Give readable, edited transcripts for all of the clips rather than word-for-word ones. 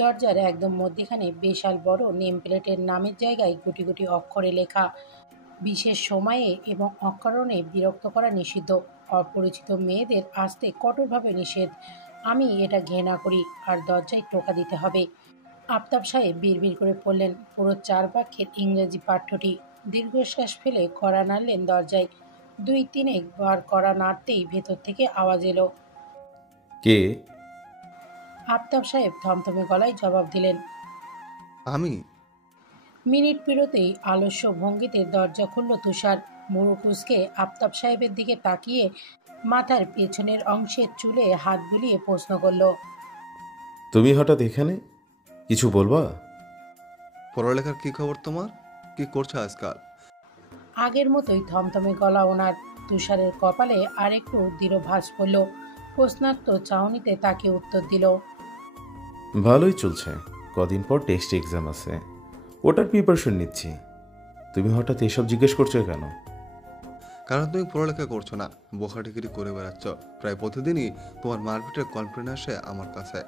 দরজার একদম মধ্যেখানে বিশাল বড় নেম প্লেটের নামের জায়গায় গুটি গুটি অক্ষরে লেখা, বিশেষ সময়ে এবং অকারণে বিরক্ত করা নিষিদ্ধ, অপরিচিত মেয়েদের আসতে কঠোরভাবে নিষেধ। আমি এটা ঘৃণা করি, আর দরজায় টোকা দিতে হবে। আফতাব সাহেব বিড়বিড় করে পড়লেন পুরো ৪ বাক্যের ইংরেজি পাঠ্যটি। দীর্ঘশ্বাস ফেলে কড়া নাড়লেন দরজায়। ২-৩ বার কড়া নাড়তেই ভেতর থেকে আওয়াজ এলো। কে? আফতাব সাহেব থমথমে গলায় জবাব দিলেন। আমি। মিনিট পেরোতেই আলস্য ভঙ্গিতে দরজা খুলল তুষার। মুড়ো কুঁচকে আফতাব সাহেবের দিকে তাকিয়ে মাথার পেছনের অংশের চুলে হাত বুলিয়ে প্রশ্ন করল। তুমি হঠাৎ এখানে? কিছু বলবা? পড়ালেখার কি খবর তোমার? কি করছো আজকাল? আগের মতোই থমথমে গলা ওনার। তুষারের কপালে আরেকটু দৃঢ় ভাঁজ পড়ল। প্রশ্নার্থ চাউনিতে তাকে উত্তর দিল। ভালোই চলছে। কদিন পর টেস্ট এক্সাম আছে, ওটার প্রিপারেশন নিচ্ছি। তুমি হঠাৎ এসব জিজ্ঞেস করছো কেন? কারণ তুমি পড়ালেখা করছো না, বোখাটিগিরি করে বেড়াচ্ছ। প্রায় প্রতিদিনই তোমার মারপিটের কমপ্লেন আসে আমার কাছে।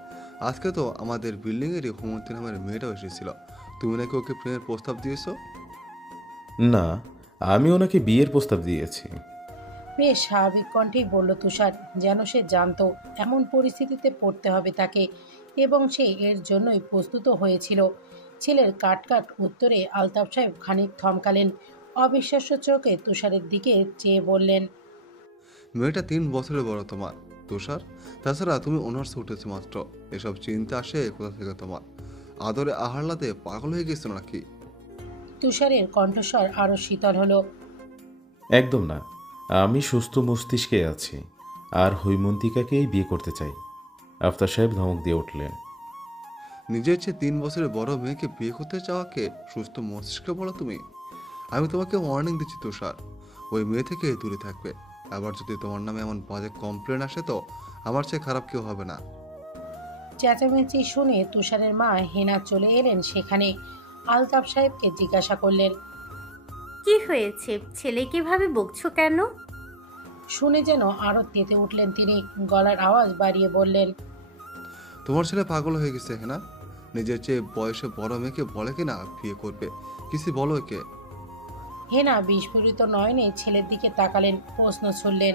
আজকে তো আমাদের বিল্ডিংয়েরই হুমন্তী নামের মেয়েটাও এসেছিল। তুমি নাকি ওকে প্রেমের প্রস্তাব দিয়েছো? না, আমি ওনাকে বিয়ের প্রস্তাব দিয়েছি। বেশ স্বাভাবিক কণ্ঠেই বলল তুষার, যেন সে জানতো এমন পরিস্থিতিতে পড়তে হবে তাকে, এবং সে এর জন্যই প্রস্তুত হয়েছিল। ছেলের কাট কাট উত্তরে আলতাফ সাহেব খানিক থমকালেন। অবিশ্বাস্য চোখে তুষারের দিকে চেয়ে বললেন। মেয়েটা ৩ বছরের বড় তোমার, তুষার। তাছাড়া তুমি অনার্সে উঠেছো মাত্র। এসব চিন্তা আসে কোথা থেকে তোমার? আদরে আহ্লাদে পাগল হয়ে গেছো নাকি? তুষারের কণ্ঠস্বর আরো শীতল হলো। একদম না, আমি সুস্থ মস্তিষ্কে আছি, আর হৈমন্তিকাকেই বিয়ে করতে চাই। আফতাব সাহেব ধমক দিয়ে উঠলেন। নিজের চেয়ে ৩ বছরের বড় মেয়েকে বিয়ে করতে চাওয়াকে সুস্থ মস্তিষ্কে বলো তুমি? আমি তোমাকে ওয়ার্নিং দিচ্ছি তুষার, ওই মেয়ে থেকে দূরে থাকবে। আবার যদি তোমার নামে এমন বাজে কমপ্লেন আসে তো আমার চেয়ে খারাপ কেউ হবে না। চেঁচামেচি শুনে তুষারের মা হেনা চলে এলেন সেখানে। আলতাফ সাহেবকে জিজ্ঞাসা করলেন। কি হয়েছে? ছেলে কিভাবে বকছো কেন? শুনে যেন আরো তেতে উঠলেন তিনি। গলার আওয়াজ বাড়িয়ে বললেন। তোমার ছেলে পাগল হয়ে গেছে না? নিজের চেয়ে বয়সে বড় মেয়েকে বলে কিনা বিয়ে করবে? কিছু বলো একে। হেনা বিস্ফোরিত নয়নে ছেলের দিকে তাকালেন, প্রশ্ন ছুড়লেন।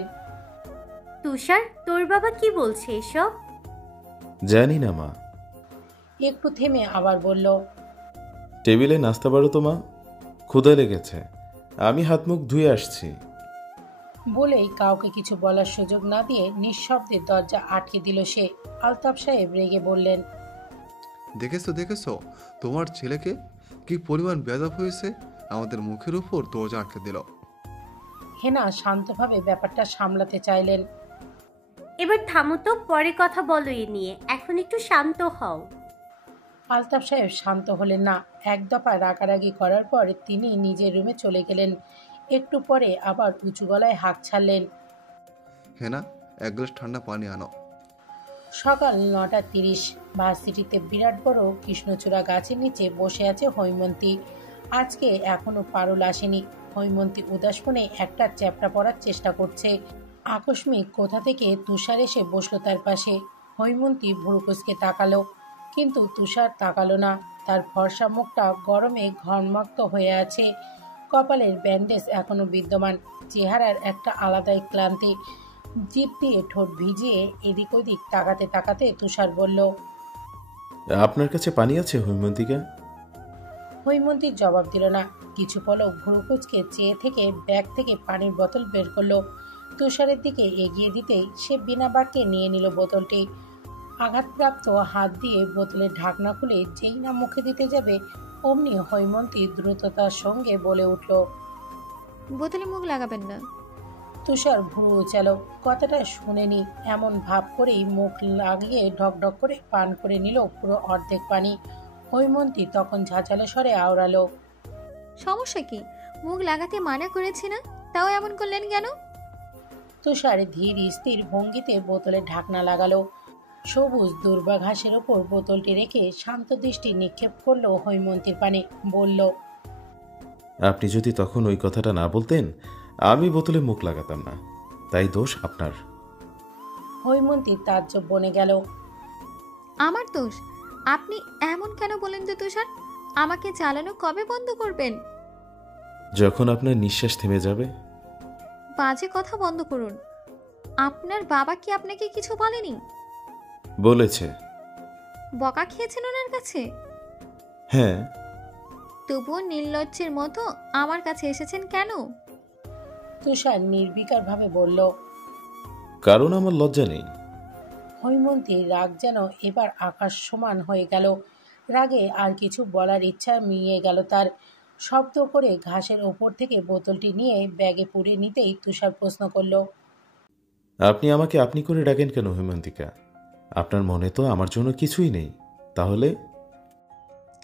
তুষার, তোর বাবা কি বলছে এসব? জানি না মা। একটু থেমে আবার বলল। টেবিলে নাস্তা বাড়ো তো মা, ক্ষুধা লেগেছে। আমি হাত মুখ ধুয়ে আসছি। বলেই কাউকে কিছু বলার সুযোগ না দিয়ে নিঃশব্দে দরজা আটকে দিল সে। আলতাফ সাহেব রেগে বললেন। দেখেছো দেখেছো তোমার ছেলেকে কি পরিমাণ বেয়াদব হয়েছে? আমাদের মুখের উপর দরজা আটকে দিল। হেনা শান্তভাবে ব্যাপারটা সামলাতে চাইলেন। এবার থামো তো, পরে কথা বলো এ নিয়ে। এখন একটু শান্ত হও। আলতাফ সাহেব শান্ত হলেন না। এক দফা রাগারাগি করার পর তিনি নিজের রুমে চলে গেলেন। একটু পরে আবার উঁচু গলায় হাঁক ছাড়লেন। হ্যাঁ না, এক গ্লাস ঠান্ডা পানি আনো। সকাল ৯:৩০। ভার্সিটিতে বিরাট বড় কৃষ্ণচূড়া গাছের নিচে বসে আছে হৈমন্তী। আজকে এখনো পারুল আসেনি। হৈমন্তী উদাস মনে একটা চ্যাপ্টা পড়ার চেষ্টা করছে। আকস্মিক কোথা থেকে তুষার এসে বসলো তার পাশে। হৈমন্তী ভুরু কুঁচকে তাকালো, কিন্তু তুষার তাকালো না। তার ফর্সা মুখটা গরমে ঘর্মাক্ত হয়ে আছে। কপালের ব্যান্ডেজ এখনো বিদ্যমান। চেহারার একটা আলাদাই ক্লান্তি। জিভ দিয়ে ঠোঁট ভিজিয়ে এদিক ওদিক তাকাতে তাকাতে তুষার বলল। আপনার কাছে পানি আছে হৈমন্তিকা? হৈমন্তী জবাব দিল না। কিছু পলক ভুরু কুঁচকে চেয়ে থেকে ব্যাগ থেকে পানির বোতল বের করলো। তুষারের দিকে এগিয়ে দিতেই সে বিনা বাক্যে নিয়ে নিল বোতলটি। আঘাতপ্রাপ্ত হাত দিয়ে বোতলের ঢাকনা খুলে যেই না মুখে দিতে যাবে, অমনি হৈমন্তী দ্রুততার সঙ্গে বলে উঠল। বোতলে মুখ লাগাবেন না। তুষার ভুরু উচালো। কথাটা শুনেনি এমন ভাব করেই মুখ লাগিয়ে ঢকঢক করে পান করে নিল পুরো অর্ধেক পানি। হৈমন্তী তখন ঝাঁঝালো স্বরে আওড়ালো। সমস্যা কি? মুখ লাগাতে মানা করেছি না, তাও এমন করলেন কেন? তুষার ধীর স্থির ভঙ্গিতে বোতলের ঢাকনা লাগালো। সবুজ দুর্বা ঘাসের ওপর বোতলটি রেখে শান্ত দৃষ্টি নিক্ষেপ করলো হৈমন্তীর পানে। বলল। আপনি যদি তখন ওই কথাটা না বলতেন, আমি বোতলে মুখ লাগাতাম না। তাই দোষ আপনার। হৈমন্তী তাজ্জব বনে গেল। আমার দোষ? আপনি এমন কেন বলেন তো তুষার? আমাকে চালানো কবে বন্ধ করবেন? যখন আপনার নিঃশ্বাস থেমে যাবে। বাজে কথা বন্ধ করুন। আপনার বাবা কি আপনাকে কিছু বলেনি? বলেছে। বকা খেয়েছেন ওনার কাছে? হ্যাঁ। তবুও নির্লজ্জের মতো আমার কাছে এসেছেন কেন? তুষার নির্বিকারভাবে বলল। কারণ আমার লজ্জা নেই। হৈমন্তীর রাগ যেন এবার আকাশ সমান হয়ে গেল। রাগে আর কিছু বলার ইচ্ছা মিলিয়ে গেল তার। শব্দ করে ঘাসের ওপর থেকে বোতলটি নিয়ে ব্যাগে পুরে নিতেই তুষার প্রশ্ন করল। আপনি আমাকে আপনি করে ডাকেন কেন হৈমন্তিকা? আপনার মনে তো আমার জন্য কিছুই নেই। তাহলে?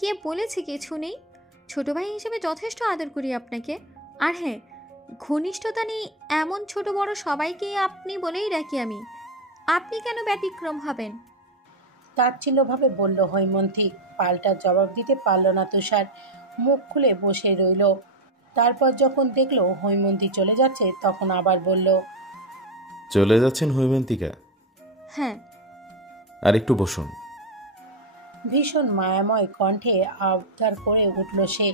কে বলেছে কিছু নেই? ছোট ভাই হিসেবে যথেষ্ট আদর করি আপনাকে। আর হ্যাঁ, ঘনিষ্ঠতা নেই এমন ছোট বড় সবাইকে আপনি বলেই ডাকি আমি। আপনি কেন ব্যতিক্রম হবেন? তাচ্ছিল্যভাবে বলল হৈমন্তী। পাল্টা জবাব দিতে পারল না তুষার। মুখ খুলে বসে রইল। তারপর যখন দেখল হৈমন্তী চলে যাচ্ছে তখন আবার বলল। চলে যাচ্ছেন হৈমন্তিকা? হ্যাঁ। আর একটু বসুন। ভীষণ মায়াময় কণ্ঠে আবদার করে উঠল সে।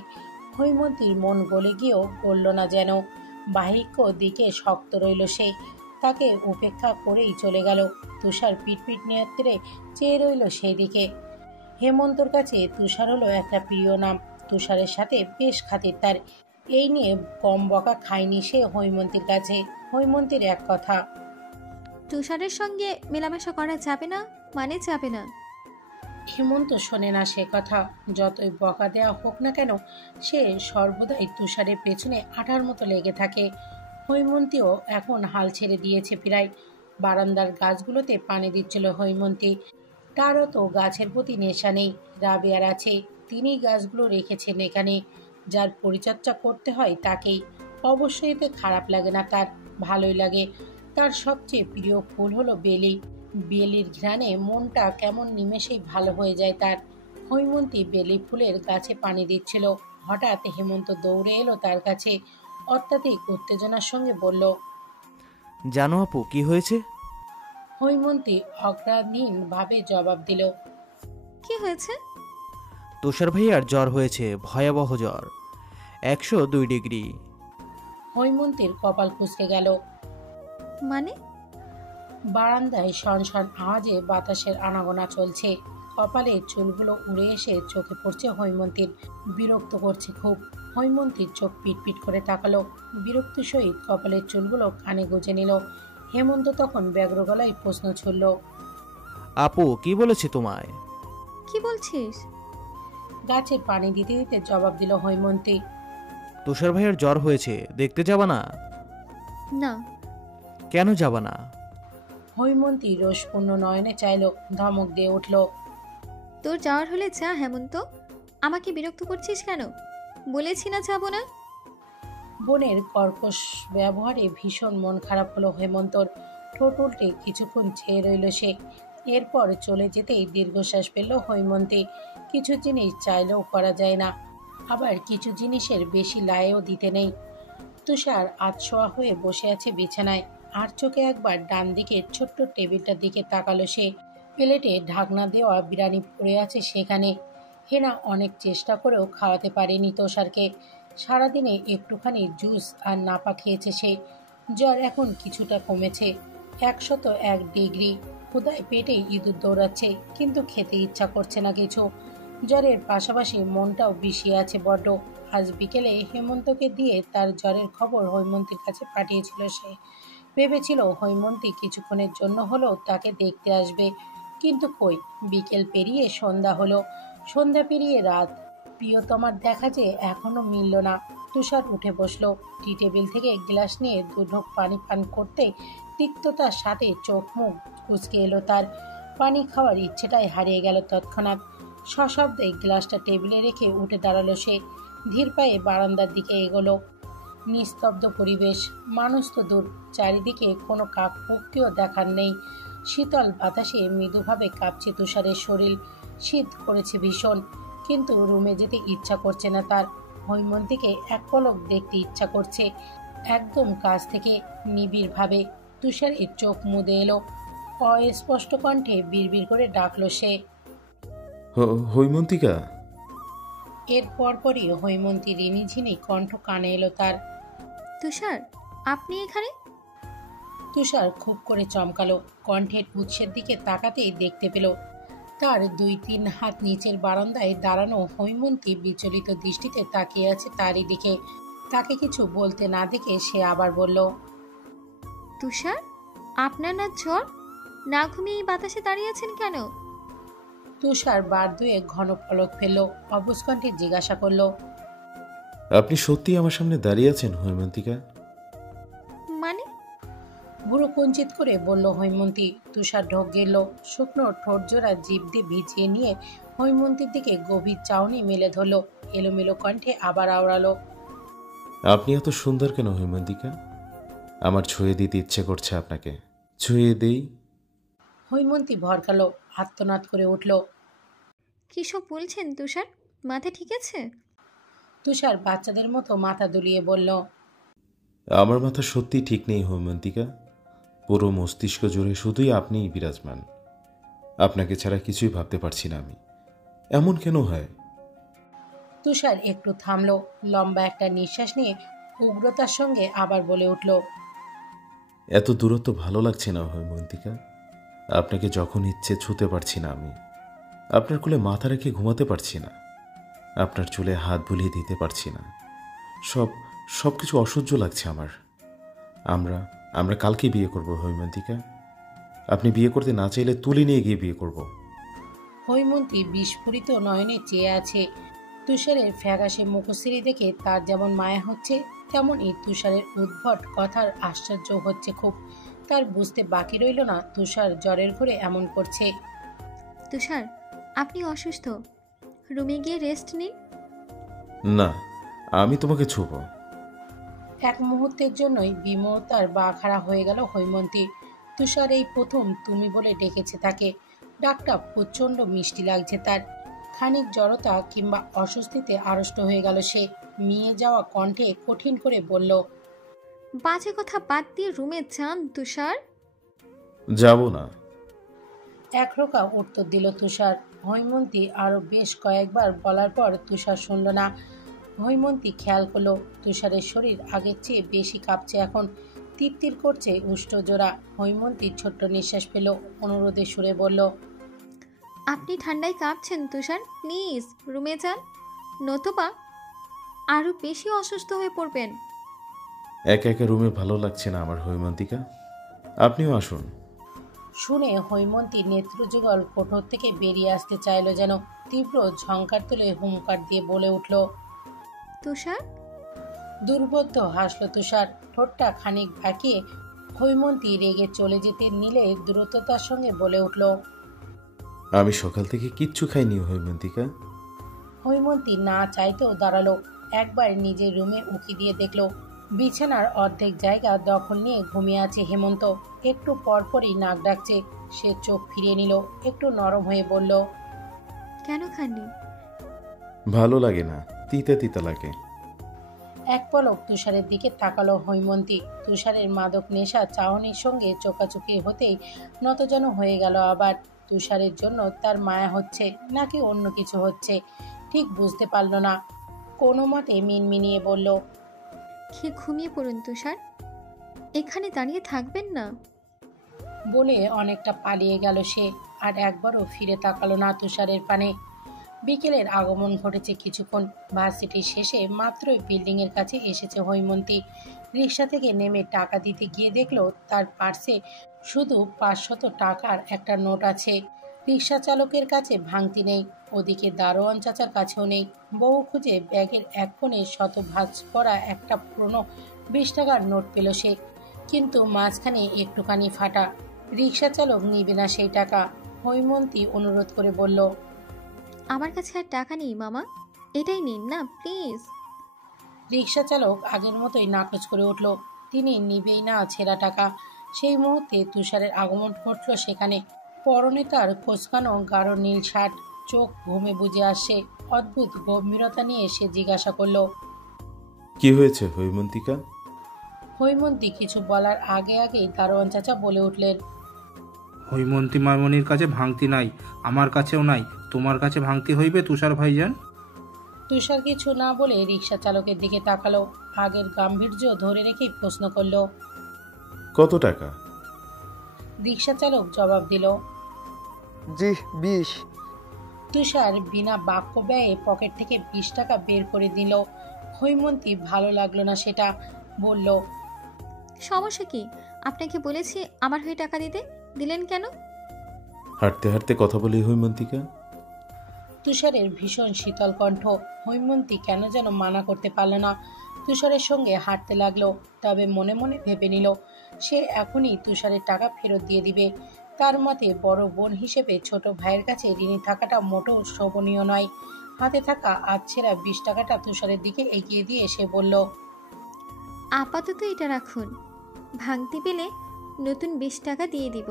হৈমন্তীর মন গলে গিয়েও বলল না যেন। বাহিক্য দিকে শক্ত রইল সে। তাকে উপেক্ষা করেই চলে গেল। তুষার পিটপিট নেত্রে চেয়ে রইল সেই দিকে। হেমন্তর কাছে তুষার হলো একটা প্রিয় নাম। তুষারের সাথে বেশ খাতির তার। এই নিয়ে কম বকা খায়নি সে হৈমন্তীর কাছে। হৈমন্তীর এক কথা। তুষারের সঙ্গে মেলামেশা করা যাবে না মানে যাবে না। হেমন্ত শোনে না সে কথা। যতই বকা দেওয়া হোক না কেন, সে সর্বদাই তুষারের পেছনে আঠার মতো লেগে থাকে। হৈমন্তীও এখন হাল ছেড়ে দিয়েছে প্রায়। বারান্দার গাছগুলোতে পানি দিচ্ছিল হৈমন্তী। তারও তো গাছের প্রতি নেশা নেই। রাবেয়ার আছে, তিনিই গাছগুলো রেখেছেন এখানে। যার পরিচর্যা করতে হয় তাকেই। অবশ্যই এতে খারাপ লাগে না তার, ভালোই লাগে। তার সবচেয়ে প্রিয় ফুল হলো বেলি। বেলির ঘ্রাণে মনটা কেমন নিমেষেই ভালো হয়ে যায় তার। হৈমন্তী বেলি ফুলের গাছে পানি দিচ্ছিল। হঠাৎ হেমন্ত দৌড়ে এলো তার কাছে। অত্যাধিক উত্তেজনার সঙ্গে বলল। জানো আপু কি হয়েছে? হৈমন্তী অগ্রাধীন ভাবে জবাব দিল। কি হয়েছে? তুষার ভাইয়ার জ্বর হয়েছে, ভয়াবহ জ্বর, 102 ডিগ্রি। হৈমন্তীর কপাল কুঁচকে গেল। মানে? বারান্দায় শনশন আওয়াজে বাতাসের আনাগোনা চলছে। কপালে চুলগুলো উড়ে এসে চোখে পড়ছে হৈমন্তীর। বিরক্ত করছে খুব। হৈমন্তীর চোখ পিটপিট করে তাকালো। বিরক্তির সহিত কপালের চুলগুলো কানে গুজে নিল। হেমন্ত তখন ব্যগ্র গলায় প্রশ্ন ছুড়ল। আপু কি বলেছে তোমায়? কি বলছিস? গাছে পানি দিতে দিতে জবাব দিল হৈমন্তী। তুষার ভাইয়ার জ্বর হয়েছে, দেখতে যাবা না? না। কেন যাবা না? হৈমন্তী রোষপূর্ণ নয়নে চাইল। ধমক দিয়ে উঠল। তোর যাওয়ার হলে যা হেমন্ত, আমাকে বিরক্ত করছিস কেন? বলেছি না যাব না। বোনের কর্কশ ব্যবহারে ভীষণ মন খারাপ হলো হেমন্তর। ঠোঁট উল্টে কিছুক্ষণ চেয়ে রইল সে। এরপর চলে যেতেই দীর্ঘশ্বাস ফেলল হৈমন্তী। কিছু জিনিস চাইলেও করা যায় না, আবার কিছু জিনিসের বেশি লায়েও দিতে নেই। তুষার আধশোয়া হয়ে বসে আছে বিছানায়। আর চোখে একবার ডান দিকের ছোট্ট টেবিলটার দিকে তাকালো সে। প্লেটে ঢাকনা দেওয়া বিরিয়ানি পড়ে আছে সেখানে। হেনা অনেক চেষ্টা করেও খাওয়াতে পারেনি তুষারকে। সারাদিনে একটুখানি জুস আর নাপা খেয়েছে সে। জ্বর এখন কিছুটা কমেছে। 101 ডিগ্রি। ক্ষুধায় পেটে ইঁদুর দৌড়াচ্ছে, কিন্তু খেতে ইচ্ছা করছে না কিছু। জ্বরের পাশাপাশি মনটাও বিষিয়ে আছে বড্ড। আজ বিকেলে হেমন্তকে দিয়ে তার জ্বরের খবর হৈমন্তীর কাছে পাঠিয়েছিল সে। ভেবেছিল হৈমন্তী কিছুক্ষণের জন্য হলেও তাকে দেখতে আসবে, কিন্তু কই, বিকেল পেরিয়ে সন্ধ্যা হলো। সন্ধ্যা পেরিয়ে রাত। প্রিয়তমার দেখা যে এখনো মিলল না। তুষার উঠে বসলো। টি টেবিল থেকে গ্লাস নিয়ে 2 ঢোক পানি পান করতে তিক্ততার সাথে চোখ মুখ কুঁচকে এলো তার। পানি খাওয়ার ইচ্ছেটাই হারিয়ে গেল তৎক্ষণাৎ। সশব্দে গ্লাসটা টেবিলে রেখে উঠে দাঁড়ালো সে। ধীর পায়ে বারান্দার দিকে এগোলো। নিস্তব্ধ পরিবেশ। মানুষ তো দূর, চারিদিকে কোনো কাক পক্ষীও দেখার নেই। শীতল বাতাসে মৃদুভাবে কাঁপছে তুষারের শরীর। শীত করেছে ভীষণ, কিন্তু রুমে যেতে ইচ্ছা করছে না তার। হৈমন্তীকে এক পলক দেখতে ইচ্ছা করছে, একদম কাছ থেকে, নিবিড়ভাবে। তুষারের চোখ মুদে এলো। অস্পষ্ট কণ্ঠে বিড়বিড় করে ডাকলো সে। হৈমন্তিকা। এর পরপরই হৈমন্তী রিনিঝিনি কণ্ঠ কানে এলো তার। তুষার, আপনি এখানে? তুষার খুব করে চমকালো, কণ্ঠের উৎসের দিকে তাকাতেই দেখতে পেল তার 2-3 হাত নিচের বারান্দায় দাঁড়ানো হৈমন্তী বিচলিত দৃষ্টিতে তাকিয়ে আছে তারই দিকে। তাকে কিছু বলতে না দেখে সে আবার বলল, তুষার, আপনার না জ্বর? না ঘুমিয়ে এই বাতাসে দাঁড়িয়ে আছেন কেন? তুষার বার দুয়ে ঘন পলক ফেলল, অবুঝ কণ্ঠে জিজ্ঞাসা করলো, আপনি সত্যি আমার সামনে দাঁড়িয়ে আছেন হৈমন্তিকা? মানে? বুড়ো কুঞ্চিত করে বলল হৈমন্তী। তুষার ঢোক গেল, শুকনো ঠোঁট জোড়া জিভ দিয়ে ভিজিয়ে নিয়ে হৈমন্তীর দিকে গভীর চাউনি মেলে ধরল, এলোমেলো কণ্ঠে আবার আওড়ালো, আপনি এত সুন্দর কেন হৈমন্তিকা? আমার ছুঁয়ে দিতে ইচ্ছে করছে আপনাকে। ছুঁয়ে দেই। হৈমন্তী ভরকালো, আত্মনাদ করে উঠল। কী সব বলছেন তুষার? মাথা ঠিক আছে? তুষার বাচ্চাদের মতো মাথা দুলিয়ে বলল, আমার মাথা সত্যি ঠিক নেই হৈমন্তিকা। পুরো মস্তিষ্ক জুড়ে শুধুই আপনিই বিরাজমান। আপনাকে ছাড়া কিছুই ভাবতে পারছি না আমি। এমন কেন হয়? তুষার একটু থামলো, লম্বা একটা নিঃশ্বাস নিয়ে উগ্রতার সঙ্গে আবার বলে উঠল, এত দূরত্ব ভালো লাগছে না হৈমন্তিকা। আপনাকে যখন ইচ্ছে ছুঁতে পারছি না আমি। আপনার কোলে মাথা রেখে ঘুমাতে পারছি না। আপনার চুলে হাত বুলিয়ে দিতে পারছি না। সব কিছু অসহ্য লাগছে আমার। আমরা কালকে বিয়ে করব হৈমন্তিকা। আপনি বিয়ে করতে না চাইলে তুলে নিয়ে গিয়ে বিয়ে করব। হৈমন্তী বিস্ফোরিত নয়নে চেয়ে আছে। তুষারের ফ্যাকাশে মুখশ্রী দেখে তার যেমন মায়া হচ্ছে, তেমনই তুষারের উদ্ভট কথার আশ্চর্য হচ্ছে খুব। তার বুঝতে বাকি রইল না তুষার জ্বরের ঘরে এমন করছে। তুষার, আপনি অসুস্থ, রুমে গিয়ে রেস্ট নিন। না, আমি তোমাকে ছুঁব। এক মুহূর্তের জন্যই বিমতার বাঘারা হয়ে গেল হৈমন্তী। তুষার এই প্রথম তুমি বলে ডেকেছে তাকে। ডাকটা প্রচণ্ড মিষ্টি লাগছে তার। খানিক জড়তা কিংবা অস্বস্তিতে আড়ষ্ট হয়ে গেল সে। মিয়ে যাওয়া কণ্ঠে কঠিন করে বলল, বাজে কথা বাদ দিয়ে রুমে যান তুষার। যাব না। একরোকা উত্তর দিল তুষার। হৈমন্তী আরও বেশ কয়েকবার বলার পর তুষার শুনল না। হৈমন্তী খেয়াল করলো তুষারের শরীর আগের চেয়ে বেশি কাঁপছে এখন, তিত্তির করছে উষ্ঠজোড়া। হৈমন্তী ছোট্ট নিঃশ্বাস পেল, অনুরোধে সুরে বলল, আপনি ঠান্ডায় কাঁপছেন তুষার, প্লিজ রুমে যান, নতুবা আরও বেশি অসুস্থ হয়ে পড়বেন। একা একা রুমে ভালো লাগছে না আমার হৈমন্তিকা। আপনিও আসুন। শুনে হৈমন্তী নেত্রযুগল কোঠর থেকে বেরিয়ে আসতে চাইল, যেন তীব্র ঝংকার তুলে হুঙ্কার দিয়ে বলে উঠল, তুষার। দুর্বোধ্য হাসল তুষার, ঠোঁটটা খানিক বাঁকিয়ে। হৈমন্তী রেগে চলে যেতে নিলে দ্রুততার সঙ্গে বলে উঠল, আমি সকাল থেকে কিচ্ছু খাইনি হৈমন্তিকা। হৈমন্তী না চাইতেও দাঁড়ালো। একবার নিজের রুমে উকি দিয়ে দেখলো বিছানার অর্ধেক জায়গা দখল নিয়ে ঘুমিয়ে আছে হেমন্ত। একটু পরপরই নাক ডাকছে। সে চোখ ফিরিয়ে নিল, একটু নরম হয়ে বলল, কেন খাননি? ভালো লাগে না, তিতা তিতা লাগে। এক পলক তুষারের দিকে তাকালো হৈমন্তী। তুষারের মাদক নেশা চাহনির সঙ্গে চোকাচুকি হতেই নতজানু হয়ে গেল আবার। তুষারের জন্য তার মায়া হচ্ছে নাকি অন্য কিছু হচ্ছে ঠিক বুঝতে পারল না। কোনো মতে মিনমিনিয়ে বলল, খেয়ে ঘুমিয়ে পড়ুন তুষার, এখানে দাঁড়িয়ে থাকবেন না। বলে অনেকটা পালিয়ে গেল সে। আর একবারও ফিরে তাকালো না তুষারের পানে। বিকেলের আগমন ঘটেছে কিছুক্ষণ। ভার্সিটি শেষে মাত্রই বিল্ডিংয়ের কাছে এসেছে হৈমন্তী। রিক্সা থেকে নেমে টাকা দিতে গিয়ে দেখলো তার পার্সে শুধু 500 টাকার একটা নোট আছে। রিক্সা চালকের কাছে ভাঙতি নেই, ওদিকে দারোয়ান চাচার কাছেও নেই। বহু খুঁজে ব্যাগের এক কোণে শতভাঁজ করা একটা পুরনো 20 টাকার নোট পেল সে, কিন্তু মাঝখানে একটুখানি ফাটা। রিক্সা চালক নিবে না সেই টাকা। হৈমন্তী অনুরোধ করে বলল, আমার কাছে আর টাকা নেই মামা, এটাই নিন না প্লিজ। রিক্সা চালক আগের মতোই নাকচ করে উঠল, তিনি নিবেই না ছেঁড়া টাকা। সেই মুহূর্তে তুষারের আগমন ঘটল সেখানে। পরনে তার কোঁচকানো গাঢ় নীল শার্ট, চোখ ঘুমে বুজে আসছে। অদ্ভুত গম্ভীরতা নিয়ে সে জিজ্ঞাসা করল, কি হয়েছে হৈমন্তিকা? হৈমন্তী কিছু বলার আগেই দারোয়ান চাচা বলে উঠলেন, হৈমন্তী মামনির কাছে ভাঙতি নাই, আমার কাছেও নাই, তোমার কাছে ভাঙতি হইবে তুষার ভাইজান? তুষার কিছু না বলে রিক্সা চালকের দিকে তাকালো, আগের গাম্ভীর্য ধরে রেখেই প্রশ্ন করলো। কত টাকা? রিক্সা চালক জবাব দিল। জি 20। তুষার বিনা বাক্য ব্যয়ে পকেট থেকে 20 টাকা বের করে দিল। হৈমন্তী ভালো লাগলো না সেটা, বলল। সমস্যা কি? আপনাকে বলেছি আমার হয়ে টাকা দিতে, দিলেন কেন? হাঁটতে হাঁটতে কথা বলি হৈমন্তিকা। তুষারের ভীষণ শীতল কণ্ঠ। হৈমন্তী কেন যেন মানা করতে পারল না, তুষারের সঙ্গে হাঁটতে লাগলো। তবে মনে মনে ভেবে নিল সে এখনই তুষারের টাকা ফেরত দিয়ে দিবে। তার মতে বড় বোন হিসেবে ছোট ভাইয়ের কাছে ঋণী থাকাটা মোটেও শোভনীয় নয়। হাতে থাকা আধছেড়া 20 টাকাটা তুষারের দিকে এগিয়ে দিয়ে সে বলল। আপাতত এটা রাখুন, ভাঙতি পেলে নতুন 20 টাকা দিয়ে দিব।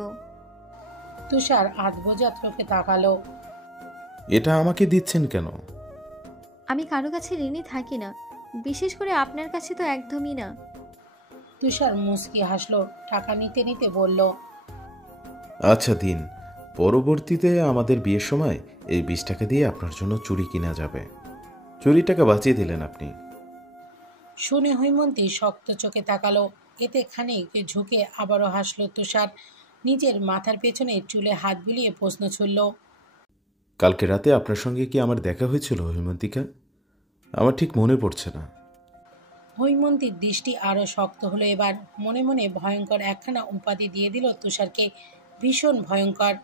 তুষার আধবোঝা চোখে তাকালো। এটা আমাকে দিচ্ছেন কেন? আমি কারো কাছে ঋণী থাকি না, বিশেষ করে আপনার কাছে তো একদমই না। তুষার মুচকি হাসলো, টাকা নিতে নিতে বলল। আচ্ছা দিন, পরবর্তীতে আমাদের বিয়ের সময় এই 20 টাকা দিয়ে আপনার জন্য চুড়ি কিনা যাবে। চুরি টাকা বাঁচিয়ে দিলেন আপনি। শুনে হৈমন্তী শক্ত চোখে তাকালো। এতে খানিক ঝুঁকে আবারও হাসলো তুষার। নিজের মাথার পেছনে চুলে হাত বুলিয়ে প্রশ্ন ছুড়ল। কালকে রাতে আপনার সঙ্গে কি আমার দেখা হয়েছিল হৈমন্তিকা? আমার ঠিক মনে পড়ছে না। হৈমন্তীর দৃষ্টি আরো শক্ত হলো এবার। মনে মনে ভয়ঙ্কর একখানা উপাধি দিয়ে দিল তুষারকে, ভীষণ ভয়ঙ্কর।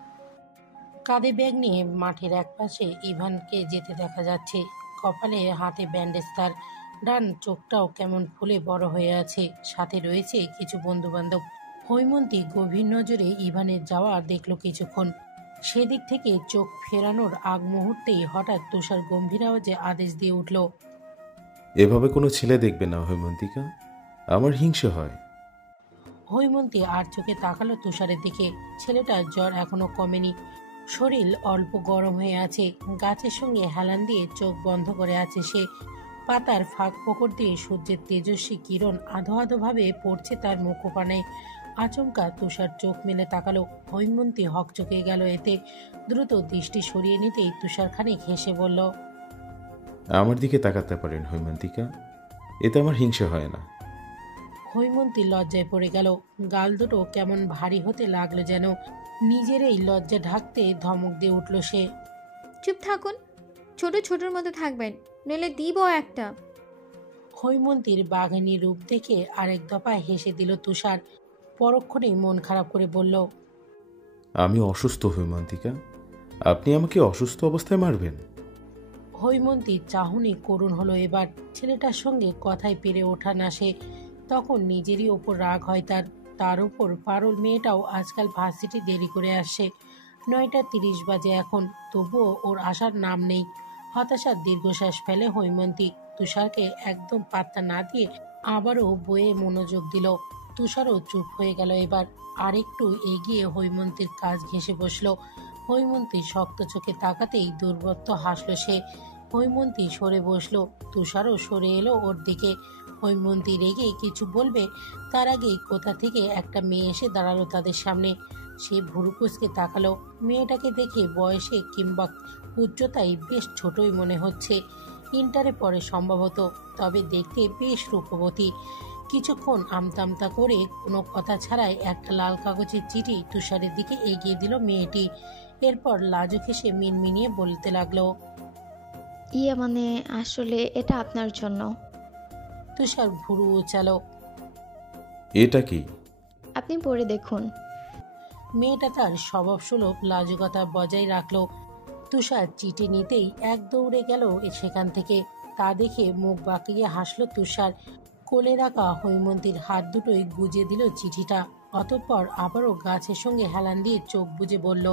কাঁধে ব্যাগ নিয়ে মাঠের একপাশে ইভানকে যেতে দেখা যাচ্ছে। কপালে হাতে ব্যান্ডেজ, তার ডান চোখটাও কেমন ফুলে বড় হয়ে আছে। সাথে রয়েছে কিছু বন্ধু বান্ধব। হৈমন্তী গভীর নজরে ইভানের যাওয়া দেখল কিছুক্ষণ। সেদিক থেকে চোখ ফেরানোর আগ মুহূর্তেই হঠাৎ তুষার গম্ভীর আওয়াজে আদেশ দিয়ে উঠল। এভাবে কোনো ছেলে দেখবে না হৈমন্তিকা, আমার হিংসে হয়। হৈমন্তী আর চোখে তাকালো তুষারের দিকে। ছেলেটার জ্বর এখনো কমেনি, শরীর অল্প গরম হয়ে আছে। গাছের সঙ্গে হেলান দিয়ে চোখ বন্ধ করে আছে সে। পাতার ফাঁক ফোকর দিয়ে সূর্যের তেজস্বী কিরণ আধো আধো ভাবে পড়ছে তার মুখোপানে। আচমকা তুষার চোখ মেলে তাকালো। হৈমন্তী হকচকে গেল এতে। দ্রুত দৃষ্টি সরিয়ে নিতেই তুষার খানিক হেসে বলল। আমার দিকে তাকাতে পারেন হৈমন্তিকা, এতে আমার হিংসে হয় না। হৈমন্তী লজ্জায় পড়ে গেল। গাল দুটো কেমন ভারী হতে লাগলো যেন। নিজের এই লজ্জা ঢাকতে ধমক দিয়ে উঠল সে। চুপ থাকুন, ছোট ছোটর মতো থাকবেন, নইলে দিব একটা। হৈমন্তীর বাঘিনী রূপ দেখে আরেক দফা হেসে দিল তুষার। পরক্ষণেই মন খারাপ করে বলল। আমি অসুস্থ হৈমন্তিকা, আপনি আমাকে অসুস্থ অবস্থায় মারবেন? হৈমন্তীর চাহনি করুণ হলো এবার। ছেলেটার সঙ্গে কথায় পেরে ওঠা না সে। তখন নিজেরই ওপর রাগ হয় তার উপর পারুল মেয়েটাও আজকাল ভার্সিটি দেরি করে আসছে। 9:30 বাজে এখন, তবুও ওর আসার নাম নেই। হতাশার দীর্ঘশ্বাস ফেলে হৈমন্তী। তুষারকে একদম পাত্তা না দিয়ে আবারও বইয়ে মনোযোগ দিল। তুষারও চুপ হয়ে গেল এবার। আরেকটু এগিয়ে হৈমন্তীর কাজ ঘেঁষে বসলো। হৈমন্তী শক্ত চোখে তাকাতেই দুর্বত্ত হাসল সে। হৈমন্তী সরে বসলো, তুষারও সরে এলো ওর দিকে। হৈমন্তী রেগে কিছু বলবে, তার আগেই কোথা থেকে একটা মেয়ে এসে দাঁড়ালো তাদের সামনে। সে ভুরু কুঁচকে তাকালো। মেয়েটাকে দেখে বয়সে কিংবা উচ্চতায় বেশ ছোটই মনে হচ্ছে। ইন্টারে পড়ে সম্ভবত, তবে দেখতে বেশ রূপবতী। কিছুক্ষণ আমতামতা করে কোনো কথা ছাড়াই একটা লাল কাগজের চিঠি তুষারের দিকে এগিয়ে দিল মেয়েটি। এরপর লাজুক হেসে মিনমিনিয়ে বলতে লাগলো। মানে আসলে এটা আপনার জন্য। তুষার ভুরু উচালো। এটা কি? আপনি পড়ে দেখুন। মেয়েটা তার স্বভাবসুলভ লাজুকতা বজায় রাখলো। তুষার চিঠি নিতেই এক দৌড়ে গেল সেখান থেকে। তা দেখে মুখ বাঁকিয়ে হাসলো তুষার। কোলে রাখা হৈমন্তীর হাত দুটোই গুজে দিল চিঠিটা। অতঃপর আবারও গাছের সঙ্গে হেলান দিয়ে চোখ বুজে বলল।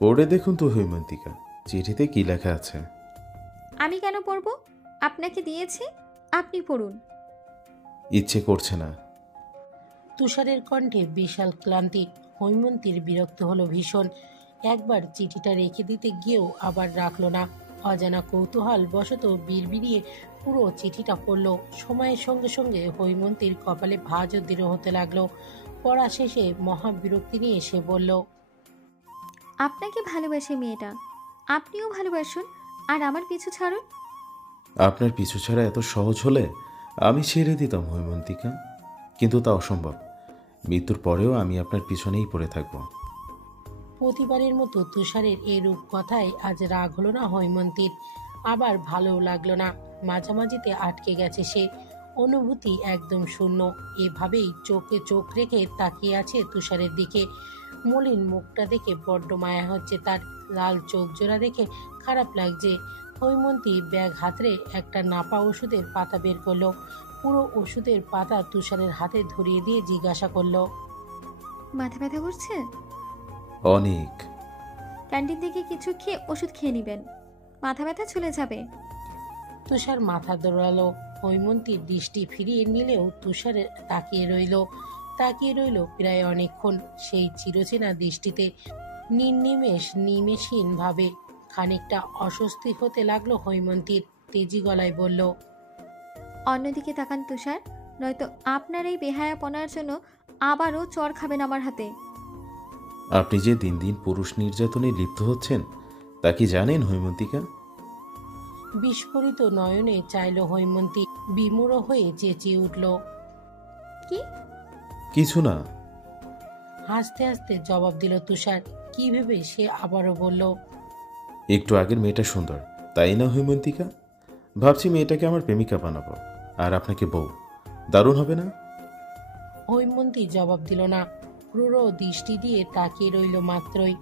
পড়ে দেখুন তো হৈমন্তিকা, চিঠিতে কি লেখা আছে। আমি কেন পড়ব? আপনাকে দিয়েছি, আপনি পড়ুন। ইচ্ছে করছে না। তুষারের কণ্ঠে বিশাল ক্লান্তি। হৈমন্তীর বিরক্ত হলো ভীষণ। একবার চিঠিটা রেখে দিতে গিয়েও আবার রাখলো না। অজানা কৌতূহল বশত বিড়বিড়িয়ে পুরো চিঠিটা পড়ল। সময়ের সঙ্গে সঙ্গে হৈমন্তীর কপালে ভাঁজও দৃঢ় হতে লাগলো। পড়া শেষে মহা বিরক্তি নিয়ে সে বলল, আপনাকে ভালোবাসে মেয়েটা, আপনিও ভালোবাসুন আর আমার পিছু ছাড়ুন। আপনার পিছু ছাড়া এত সহজ হলে আমি ছেড়ে দিতাম হৈমন্তিকা, কিন্তু তা অসম্ভব। মৃত্যুর পরেও আমি আপনার পিছনেই পড়ে থাকব। প্রতিবারের মতো তুষারের এরূপ কথায় আজ রাগ হলো না হৈমন্তীর, আবার ভালোও লাগলো না। মাঝামাঝিতে আটকে গেছে সে, অনুভূতি একদম শূন্য। এভাবেই চোখে চোখ রেখে তাকিয়ে আছে তুষারের দিকে। মলিন মুখটা দেখে বড্ড মায়া হচ্ছে তার, লাল চোখ জোড়া দেখে খারাপ লাগছে। হৈমন্তী ব্যাগ হাতড়ে একটা নাপা ওষুধের পাতা বের করলো। পুরো ওষুধের পাতা তুষারের হাতে ধরিয়ে দিয়ে জিজ্ঞাসা করলো, মাথা ব্যথা করছে? অনেক। ক্যান্টিন থেকে কিছু খেয়ে ওষুধ খেয়ে নেবেন, মাথা ব্যথা চলে যাবে। তুষার মাথা দৌড়ালো। হৈমন্তীর দৃষ্টি ফিরিয়ে নিলেও তুষারে তাকিয়ে রইল প্রায় অনেকক্ষণ সেই চিরচেনা দৃষ্টিতে। নিমেষহীন ভাবে খানিকটা অস্বস্তি হতে লাগলো হৈমন্তীর। তেজি গলায় বলল, অন্যদিকে তাকান তুষার, নয়তো আপনার এই বেহায়াপনার জন্য আবারও চর খাবেন আমার হাতে। আপনি যে দিন দিন পুরুষ নির্যাতনে লিপ্ত হচ্ছেন তা কি জানেন হৈমন্তিকা? বিস্ফোরিত নয়নে চাইল হৈমন্তী, বিমূঢ় হয়ে চেঁচিয়ে উঠল, কি? কিছু না। হাসতে হাসতে জবাব দিল তুষার। কি ভেবে সে আবারও বলল, একটু আগের মেয়েটা সুন্দর, তাই না হৈমন্তিকা? ভাবছি মেয়েটাকে আমার প্রেমিকা বানাবো, আর আপনাকে বউ। দারুণ হবে না? হৈমন্তী জবাব দিল না, ক্রূর দৃষ্টি দিয়ে তাকিয়ে রইল মাত্রই।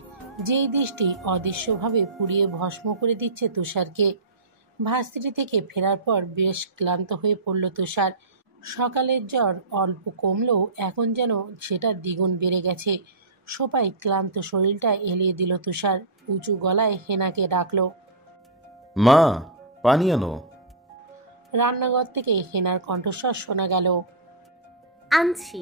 যেই দৃষ্টি অদৃশ্যভাবে পুড়িয়ে ভস্ম করে দিচ্ছে তুষারকে। ভার্সিটি থেকে ফেরার পর বেশ ক্লান্ত হয়ে পড়ল তুষার। সকালের জ্বর অল্প কমলেও এখন যেন সেটা দ্বিগুণ বেড়ে গেছে। সোফায় ক্লান্ত শরীরটা এলিয়ে দিল তুষার। উঁচু গলায় হেনাকে ডাকল। মা, পানি আনো। রান্নাঘর থেকে হেনার কণ্ঠস্বর শোনা গেল। আনছি।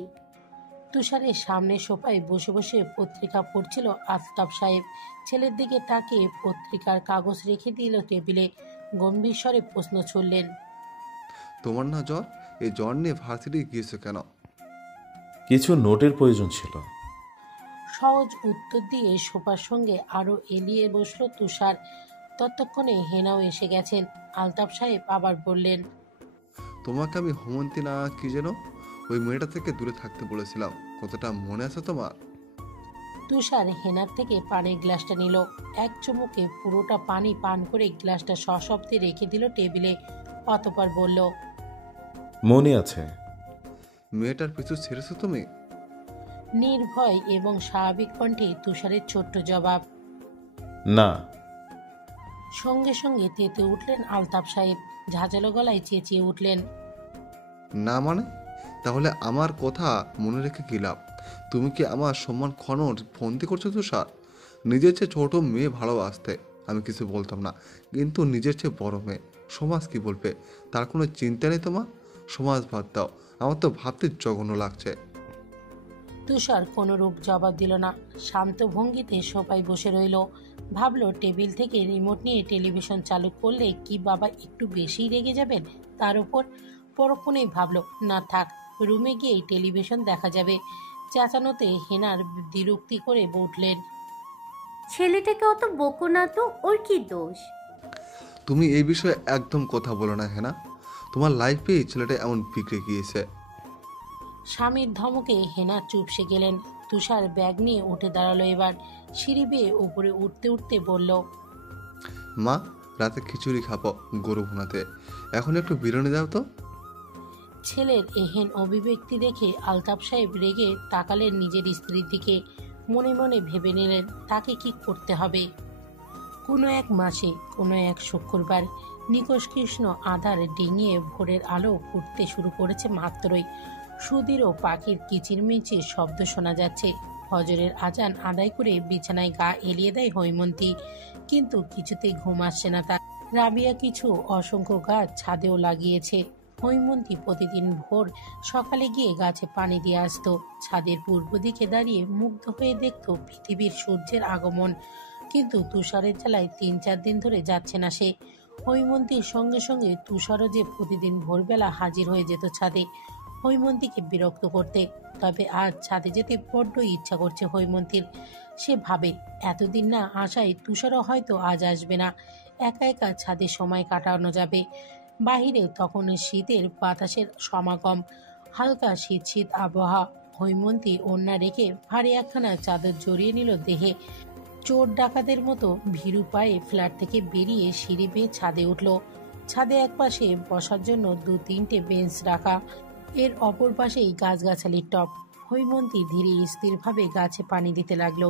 তুষারের সামনে সোফায় বসে বসে পত্রিকা পড়ছিল আফতাব সাহেব। ছেলের দিকে তাকিয়ে পত্রিকার কাগজ রেখে দিল টেবিলে। গম্ভীর স্বরে প্রশ্ন ছুড়লেন, তোমার না জ্বর? এই জ্বর নিয়ে ভার্সিটি গিয়েছো কেন? কিছু নোটের প্রয়োজন ছিল। সহজ উত্তর দিয়ে সোফার সঙ্গে আরো এলিয়ে বসল তুষার। ততক্ষণে হেনাও এসে গেছেন। আলতাফ সাহেব আবার বললেন, তোমাকে আমি হোমন্তী না কি যেন ওই মেয়েটা থেকে দূরে থাকতে বলেছিলাম, কতটা মনে আছে তোমার? তুষার হেনার থেকে পানির গ্লাসটা নিল। এক চুমুকে পুরোটা পানি পান করে গ্লাসটা সশব্দে রেখে দিল টেবিলে। অতঃপর বলল, মনে আছে। মেয়েটার পিছু ছেড়েছো তুমি? নির্ভয় এবং স্বাভাবিক কণ্ঠে তুষারের ছোট্ট জবাব। না। সঙ্গে সঙ্গে তেতে উঠলেন আলতাফ সাহেব। ঝাঁঝালো গলায় চেঁচিয়ে উঠলেন, না মানে? তাহলে আমার কথা মনে রেখে কি লাভ? তুমি কি আমার সম্মান ক্ষণর ফন্দি করছো তুষার? নিজের চেয়ে ছোট মেয়ে ভালোবাসতে আমি কিছু বলতাম না, কিন্তু নিজের চেয়ে বড় মেয়ে, সমাজ কি বলবে তার কোনো চিন্তা নেই তোমার? সমাজ বাদ দাও, আমার তো ভাবতে জঘন্য লাগছে। তুষার কোনরূপ জবাব দিল না। শান্ত ভঙ্গিতে সোফায় বসে রইল। ভাবল টেবিল থেকে রিমোট নিয়ে টেলিভিশন চালু করলে কি বাবা একটু বেশিই রেগে যাবেন তার উপর। পরক্ষণেই ভাবল, না থাক, রুমে গিয়েই টেলিভিশন দেখা যাবে। চেঁচানোতে হেনার বিরক্তি করে উঠলেন, ছেলেটাকে অত বকো না তো, ওর কি দোষ? তুমি এই বিষয়ে একদম কথা বলো না হেনা, তোমার লাইফেই ছেলেটা এমন বিগড়ে গিয়েছে। স্বামীর ধমকে হেনা চুপসে গেলেন। তুষার ব্যাগ নিয়ে উঠে দাঁড়ালো এবার। সিঁড়ি বেয়ে উপরে উঠতে উঠতে বলল, মা, রাতে খিচুড়ি খাবো গরু ভুনাতে, এখন একটু বিরিয়ানি দাও তো। ছেলের এহেন অভিব্যক্তি দেখে আলতাফ সাহেব রেগে তাকালেন নিজের স্ত্রীর দিকে। মনে মনে ভেবে নিলেন তাকে কি করতে হবে। কোনো এক মাসে কোনো এক শুক্রবার নিকোষ কৃষ্ণ আধার ডিঙিয়ে ভোরের আলো ফুটতে শুরু করেছে মাত্রই। সুদীরও পাখির কিচিরমিচির শব্দ শোনা যাচ্ছে। ফজরের আজান আদায় করে বিছানায় গা এলিয়ে দেয় হৈমন্তী, কিন্তু কিছুতেই ঘুম আসছে না তার। রাবিয়া কিছু অসংখ্য গাছ ছাদেও লাগিয়েছে। হৈমন্তী প্রতিদিন ভোর সকালে গিয়ে গাছে পানি দিয়ে আসতো। ছাদের পূর্ব দিকে দাঁড়িয়ে মুগ্ধ হয়ে দেখত পৃথিবীর সূর্যের আগমন, কিন্তু তুষারের জ্বালায় ৩-৪ দিন ধরে যাচ্ছে না সে। হৈমন্তীর সঙ্গে সঙ্গে তুষারও যে প্রতিদিন ভোরবেলা হাজির হয়ে যেত ছাদে। হৈমন্তীকে বিরক্ত করতে। তবে আজ ছাদে যেতে বড্ড ইচ্ছা করছে হৈমন্তীর। সে ভাবে এতদিন না আসায় তুষারও হয়তো আজ আসবে না, একা একা ছাদে সময় কাটানো যাবে। বাহিরে তখন শীতের বাতাসের সমাগম, হালকা শীত শীত আবহাওয়া। হৈমন্তী ওড়না রেখে ভারী একখানা চাদর জড়িয়ে নিল দেহে। চোর ডাকাতের মতো ভীরু পায়ে ফ্ল্যাট থেকে বেরিয়ে সিঁড়ি বেয়ে ছাদে উঠল। ছাদে একপাশে বসার জন্য 2-3টে বেঞ্চ রাখা, এর অপর পাশেই গাছগাছালির টব। হৈমন্তী ধীরে স্থিরভাবে গাছে পানি দিতে লাগলো।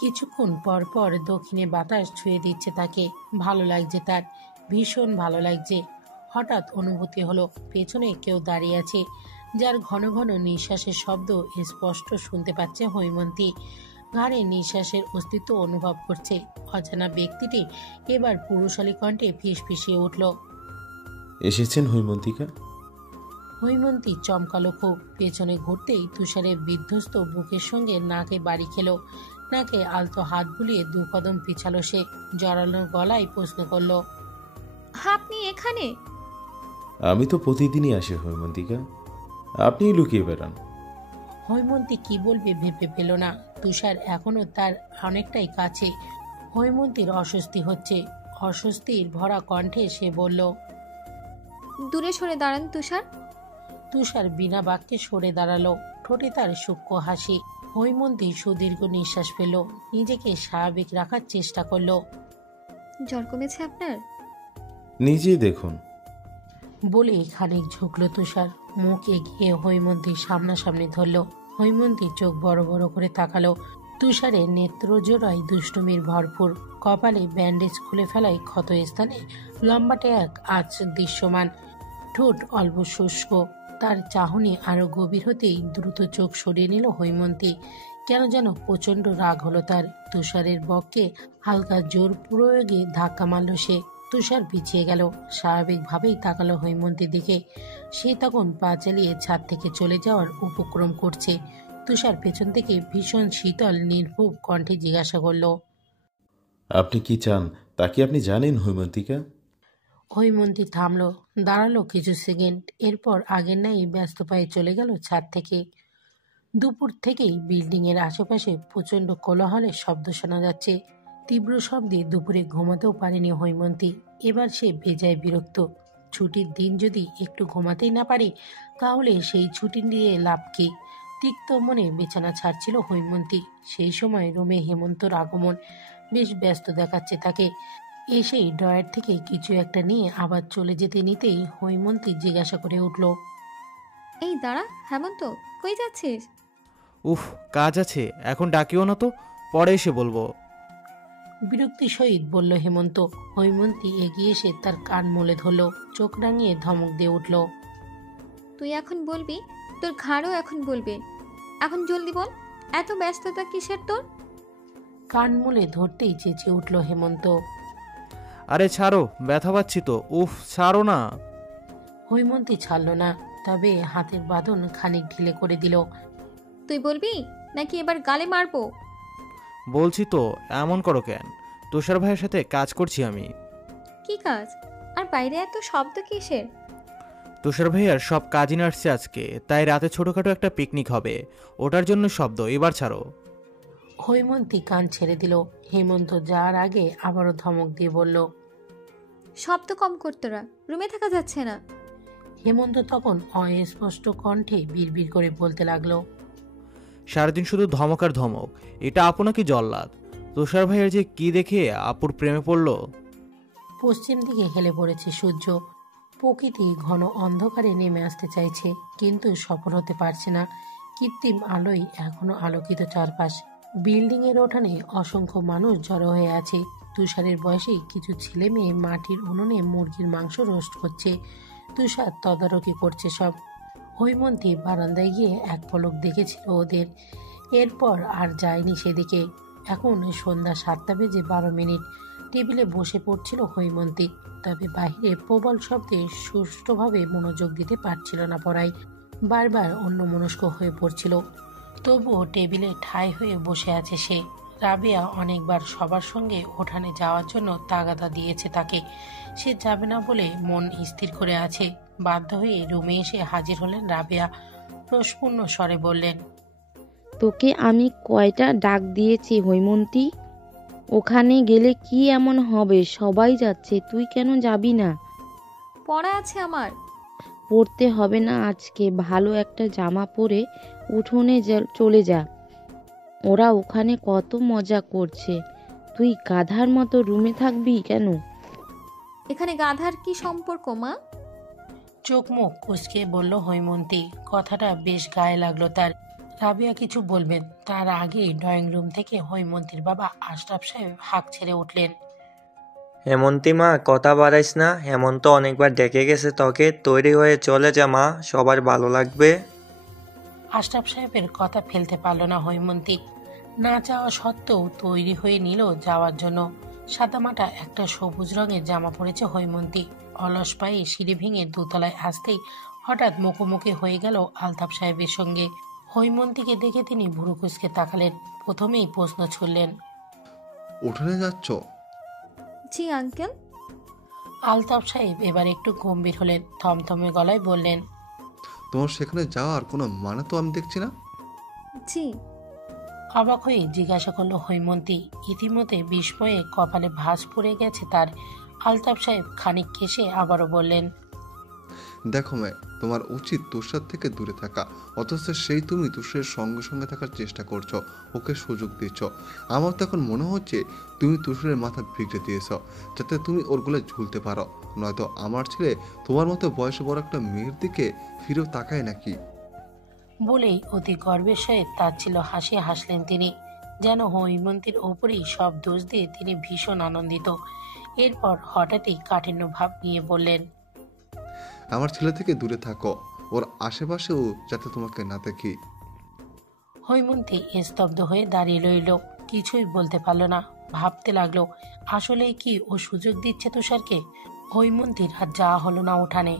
কিছুক্ষণ পর পর দক্ষিণে বাতাস ছুঁয়ে দিচ্ছে তাকে। ভালো লাগছে তার, ভীষণ ভালো লাগছে। হঠাৎ অনুভূতি হলো পেছনে কেউ দাঁড়িয়ে আছে, যার ঘন ঘন নিঃশ্বাসের শব্দ স্পষ্ট শুনতে পাচ্ছে হৈমন্তী। ঘাড়ে নিঃশ্বাসের অস্তিত্ব অনুভব করছে। অজানা ব্যক্তিটি এবার পুরুষালী কণ্ঠে ফিসফিসিয়ে উঠল। এসেছেন হৈমন্তিকা? হৈমন্তী চমকালো খুব। পেছনে ঘুরতেই তুষারের বিধ্বস্ত বুকের সঙ্গে নাকে বাড়ি খেলো। নাকে আলতো হাত বুলিয়ে 2 কদম পিছালো সে। জড়ানো গলায় প্রশ্ন করল, আপনি এখানে? আমি তো প্রতিদিনই আসি হৈমন্তিকা, আপনিই লুকিয়ে বেড়ান। হৈমন্তী কি বলবে ভেবে পেল না। তুষার এখনো তার অনেকটাই কাছে। হৈমন্তীর অস্বস্তি হচ্ছে। অস্বস্তির ভরা কণ্ঠে সে বলল, দূরে সরে দাঁড়ান তুষার। তুষার বিনা বাক্যে সরে দাঁড়ালো। ঠোঁটে তার সূক্ষ্ম হাসি। হৈমন্তী সুদীর্ঘ নিঃশ্বাস পেল, নিজেকে স্বাভাবিক রাখার চেষ্টা করল। জ্বর কমেছে আপনার? নিজেই দেখুন। বলে খানিক ঝুঁকল তুষার। মুখ এগিয়ে হৈমন্তীর সামনাসামনি ধরল। হৈমন্তী চোখ বড় বড় করে তাকালো। তুষারের নেত্রজোড়ায় দুষ্টুমির ভরপুর। কপালে ব্যান্ডেজ খুলে ফেলায় ক্ষত স্থানে লম্বাটে এক আঁচ দৃশ্যমান। ঠোঁট অল্প শুষ্ক। তার চাহনি আরো গভীর হতেই দ্রুত চোখ সরিয়ে নিল হৈমন্তী। কেন যেন প্রচন্ড রাগ হলো তার। তুষারের বক্ষে হালকা জোর প্রয়োগে ধাক্কা মারল সে। তুষার পিছিয়ে গেল। স্বাভাবিকভাবেই তাকালো হৈমন্তীর দিকে। সে তখন পা চালিয়ে ছাদ থেকে চলে যাওয়ার উপক্রম করছে। তুষার পেছন থেকে ভীষণ শীতল নির্ভুব কণ্ঠে জিজ্ঞাসা করল, আপনি কি চান তা কি আপনি জানেন হৈমন্তিকা? হৈমন্তী থামল, দাঁড়ালো কিছু সেকেন্ড। এরপর আগের ন্যায় ব্যস্ত পায়ে চলে গেল ছাদ থেকে। দুপুর থেকেই বিল্ডিং এর আশেপাশে প্রচন্ড কোলাহলের শব্দ শোনা যাচ্ছে। তীব্র শব্দে দুপুরে ঘুমাতেও পারেনি হৈমন্তী। এবার সে বেজায় বিরক্ত। ছুটির দিন যদি একটু ঘুমাতেই না পারে, তাহলে সেই ছুটি নিয়ে লাভ কি? তিক্ত মনে বিছানা ছাড়ছিল হৈমন্তী। সেই সময় রুমে হেমন্তর আগমন। বেশ ব্যস্ত দেখাচ্ছে তাকে। এসেই ড্রয়ার থেকে কিছু একটা নিয়ে আবার চলে যেতে নিতেই হৈমন্তী জিজ্ঞাসা করে উঠল, এই দাঁড়া হেমন্ত, কই যাচ্ছিস? উফ, কাজ আছে, এখন ডাকিও না তো, পরে এসে বলবো। বিরক্তি সহিত বলল হেমন্ত। হৈমন্তী এগিয়ে এসে তার কান মলে ধরল। চোখ রাঙিয়ে ধমক দিয়ে উঠল, তুই এখন বলবি? তোর ঘাড়ও এখন বলবে। এখন জলদি বল, এত ব্যস্ততা কিসের তোর? কান মলে ধরতেই চেঁচিয়ে উঠল হেমন্ত। আরে ছাড়ো, ব্যথা পাচ্ছি তো, উফ ছাড়ো না। হৈমন্তী ছাড়ল না, তবে হাতের বাঁধন খানিক ঢিলে করে দিল। তুই বলবি নাকি এবার গালে মারবো? বলছি তো, এমন করো কেন? তুষার ভাইয়ের সাথে কাজ করছি আমি। কি কাজ? আর বাইরে এত শব্দ কিসের? তুষার ভাইয়ার সব কাজিন আসছে আজকে, তাই রাতে ছোটখাটো একটা পিকনিক হবে, ওটার জন্য শব্দ, এবার ছাড়ো। হৈমন্তী কান ছেড়ে দিল। হেমন্ত যাওয়ার আগে আবারও ধমক দিয়ে বলল, শব্দ কম কর তোরা, রুমে থাকা যাচ্ছে না। হেমন্ত তখন অস্পষ্ট কণ্ঠে বিড়বিড় করে বলতে লাগলো, সারাদিন শুধু ধমক আর ধমক, এটা আপু নাকি জল্লাদ? তুষার ভাইয়ের যে কি দেখে আপুর প্রেমে পড়লো। পশ্চিম দিকে হেলে পড়েছে সূর্য। প্রকৃতি ঘন অন্ধকারে নেমে আসতে চাইছে, কিন্তু সফল হতে পারছে না। কৃত্রিম আলোয় এখনো আলোকিত চারপাশ। বিল্ডিং এর ওঠানে অসংখ্য মানুষ জড়ো হয়ে আছে। তুষারের বয়সে কিছু ছেলে মেয়ে মাটির উনুনে মুরগির মাংস রোস্ট করছে। তুষার তদারকি করছে সব। হৈমন্তী বারান্দায় গিয়ে এক পলক দেখেছিল ওদের, এরপর আর যায়নি সেদিকে। এখন সন্ধ্যা 7:12। টেবিলে বসে পড়ছিল হৈমন্তী। তবে বাহিরে প্রবল শব্দে সুষ্ঠুভাবে মনোযোগ দিতে পারছিল না পড়ায়। বারবার অন্যমনস্ক হয়ে পড়ছিল। তবুও টেবিলে ঠাঁই হয়ে বসে আছে সে। রাবেয়া অনেকবার সবার সঙ্গে উঠানে যাওয়ার জন্য তাগাদা দিয়েছে তাকে, সে যাবে না বলে মন স্থির করে আছে। বাধ্য হয়ে রুমে এসে হাজির হলেন রাবেয়া, রোষপূর্ণ স্বরে বললেন, তোকে আমি কয়টা ডাক দিয়েছি হৈমন্তী? ওখানে গেলে কি এমন হবে? সবাই যাচ্ছে, তুই কেন যাবি না? পড়া আছে আমার। পড়তে হবে না আজকে, ভালো একটা জামা পরে উঠোনে চলে যা। ওরা ওখানে কত মজা করছে, তুই গাধার মতো রুমে থাকবি কেন? এখানে গাধার কি সম্পর্ক মা? চোখ মুখ কুঁচকে বলল হৈমন্তী। কথাটা বেশ গায়ে লাগলো তার। রাবেয়া কিছু বলবেন তার আগেই ড্রয়িং রুম থেকে হৈমন্তীর বাবা আশরাফ সাহেব হাঁক ছেড়ে উঠলেন, হেমন্তী মা, কথা বাড়াইস না। হেমন্ত অনেকবার ডেকে গেছে তোকে, তৈরি হয়ে চলে যা মা, সবার ভালো লাগবে। আশরাফ সাহেবের কথা ফেলতে পারল না হৈমন্তী। না চাওয়া সত্ত্বেও তৈরি হয়ে নিল যাওয়ার জন্য। সাদামাটা একটা সবুজ রঙের জামা পরেছে হৈমন্তী। অলস পায়ে সিঁড়ি ভেঙে দোতলায় আসতেই হঠাৎ মুখোমুখি হয়ে গেল আলতাফ সাহেবের সঙ্গে। হৈমন্তীকে দেখে তিনি ভুরু কুঁচকে তাকালেন। প্রথমেই প্রশ্ন ছুড়লেন, উঠোনে যাচ্ছ? জি আঙ্কেল। আলতাফ সাহেব এবার একটু গম্ভীর হলেন, থমথমে গলায় বললেন, তোমার সেখানে যাওয়ার কোনো মানে তো আমি দেখছি না। জি। অবাক হয়ে জিজ্ঞাসা করলো হৈমন্তী। ইতিমধ্যে বিস্ময়ে কপালে ভাঁজ পড়ে গেছে তার। আলতাফ সাহেব খানিক কেশে আবারও বললেন, দেখো মেয়ে, তোমার উচিত তুষার থেকে দূরে থাকা, অথচ সেই তুমি তুষারের সঙ্গে সঙ্গে থাকার চেষ্টা করছো, ওকে সুযোগ দিচ্ছ। আমার তো এখন মনে হচ্ছে তুমি তুষারের মাথা বিগড়ে দিয়েছ, যাতে তুমি ওর গলায় ঝুলতে পারো। নয়তো আমার ছেলে তোমার মতো বয়সে বড় একটা মেয়ের দিকে ফিরেও তাকায় নাকি? বলেই অতি গর্বের সহিত তাচ্ছিল্য হাসি হাসলেন তিনি, যেন হৈমন্তীর ওপরেই সব দোষ দিয়ে তিনি ভীষণ আনন্দিত। এরপর হঠাৎই কাঠিন্য ভাব নিয়ে বললেন, আমার ছেলে থেকে দূরে থাকো, ওর আশেপাশেও যাতে তোমাকে না দেখি। হৈমন্তী স্তব্ধ হয়ে দাঁড়িয়ে রইল, কিছুই বলতে পারল না। ভাবতে লাগলো, আসলেই কি ও সুযোগ দিচ্ছে তুষারকে? হৈমন্তীর আর যাওয়া হলো না উঠানে।